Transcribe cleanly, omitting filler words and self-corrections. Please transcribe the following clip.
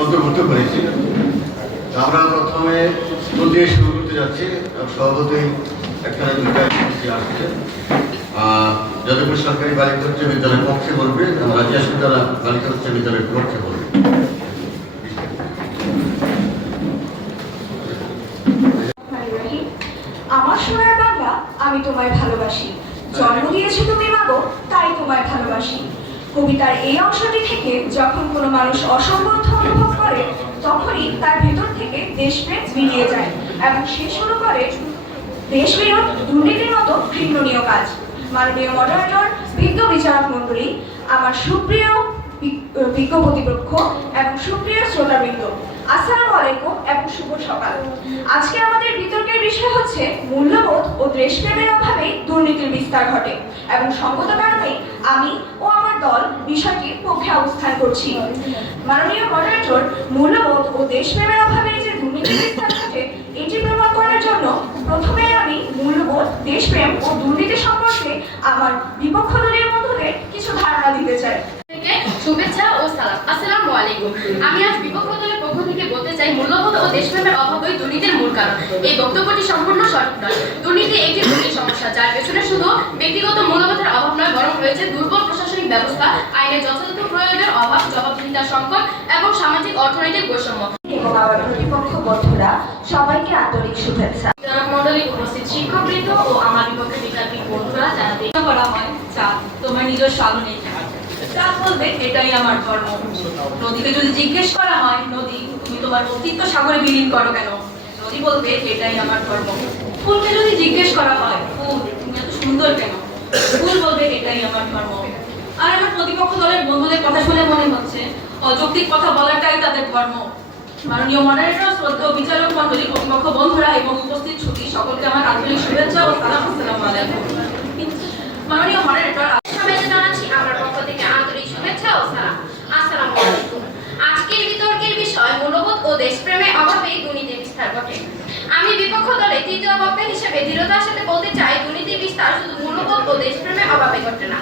অন্তর্ভুক্ত করেছি। আমরা প্রথমে স্কুল দিয়ে শুরু করতে যাচ্ছি। সভাপতি এখানে দুইটা আসছে, যাদবপুর সরকারি বালিকা উচ্চ বিদ্যালয়ের পক্ষে বলবে, রাজিয়া সুতরা বালিকা উচ্চ বিদ্যালয়ের পক্ষে বলবে। আমার সোনার বাংলা, আমি তোমায় ভালোবাসি। জন্ম দিয়েছো তুমি মাগো, তাই তোমায় ভালোবাসি। কবিতার এই অংশটি থেকে যখন কোনো মানুষ অসংবদ্ধ অনুভব করে, তখনই তার ভেতর থেকে দেশপ্রেম বেরিয়ে যায় এবং সে শুরু করে দেশবিরোধ, দুর্নীতির মতো ঘৃণনীয় কাজ। মাননীয় মডারেটর, বিজ্ঞ বিচারক মণ্ডলী, আমার সুপ্রিয় বিজ্ঞ প্রতিপক্ষ এবং সুপ্রিয় শ্রোতাবৃন্দ, আসসালামু আলাইকুম এবং শুভ সকাল। আজকে আমাদের বিতর্কের বিষয় হচ্ছে মূল্যবোধ ও দেশপ্রেমের অভাবে দুর্নীতির বিস্তার ঘটে, এবং সঙ্গত কারণে আমি ও আমার দল বিষয়টির পক্ষে অবস্থান করছি। মাননীয় মডারেটর, মূল্যবোধ ও দেশপ্রেমের অভাবে যে দুর্নীতির বিস্তার ঘটে, এটি প্রমাণ করার জন্য প্রথমে আমি মূল্যবোধ, দেশপ্রেম ও দুর্নীতি সম্পর্কে আমার বিপক্ষ দলীয় বন্ধুদের কিছু ধারণা দিতে চাই। শুভেচ্ছা ও সালাম। আসসালামু আলাইকুম। আমি আজ বিপক্ষ দলের পক্ষ থেকে বলতে চাই, মূল্যবোধ ও দেশপ্রেমের অভাবই দুর্নীতির মূল কারণ। এই বক্তব্যটি সম্পূর্ণ সঠিক নয়। দুর্নীতি একটি জটিল সমস্যা, যার পেছনে শুধু ব্যক্তিগত মূল্যবোধের অভাব নয়, বরং রয়েছে দুর্বল প্রশাসনিক ব্যবস্থা, আইনের যথাযথ প্রয়োগের অভাব, জবাবদিহিতার সংকট এবং সামাজিক অর্থনৈতিক বৈষম্য। এবং আমার প্রতিপক্ষ বন্ধুরা, সবাইকে আন্তরিক শুভেচ্ছা। মণ্ডলী, উপস্থিত শিক্ষকবৃন্দ ও আমার বিপক্ষে বিকল্পিক বন্ধুরা, জানাতে করা হয় চাঁদ তোমার নিজস্ব আলো নেই। চাঁদ বলবে এটাই আমার ধর্ম। নদীকে যদি জিজ্ঞেস করা হয়, নদী তুমি তোমার অস্তিত্ব সাগরে বিলীন করো কেন? নদী বলবে এটাই আমার ধর্ম। ফুলকে যদি জিজ্ঞেস করা হয়, ফুল তুমি এত সুন্দর কেন? ফুল বলবে এটাই আমার ধর্ম। আর আমার প্রতিপক্ষ দলের বন্ধুদের কথা শুনে মনে হচ্ছে অযৌক্তিক কথা বলাটাই তাদের ধর্ম। মাননীয় মডারেটর, শ্রদ্ধেয় বিচারক মণ্ডলী, প্রতিপক্ষ বন্ধুরা এবং উপস্থিত ছুটি, সকলকে আমার আন্তরিক শুভেচ্ছা ও সালাম। আসসালামু আলাইকুম। মাননীয় মডারেটর, সবাইকে জানাচ্ছি আমার পক্ষ থেকে আন্তরিক শুভেচ্ছা ও সালাম। আসসালামু আলাইকুম। আজকের বিতর্কের বিষয় মূল্যবোধ ও দেশপ্রেমের অভাবে দুর্নীতির বিস্তার ঘটে। আমি বিপক্ষ দলের তৃতীয় বক্তা হিসেবে দৃঢ়তার সাথে বলতে চাই, দুর্নীতির বিস্তার শুধু মূল্যবোধ ও দেশপ্রেমের অভাবে ঘটে না,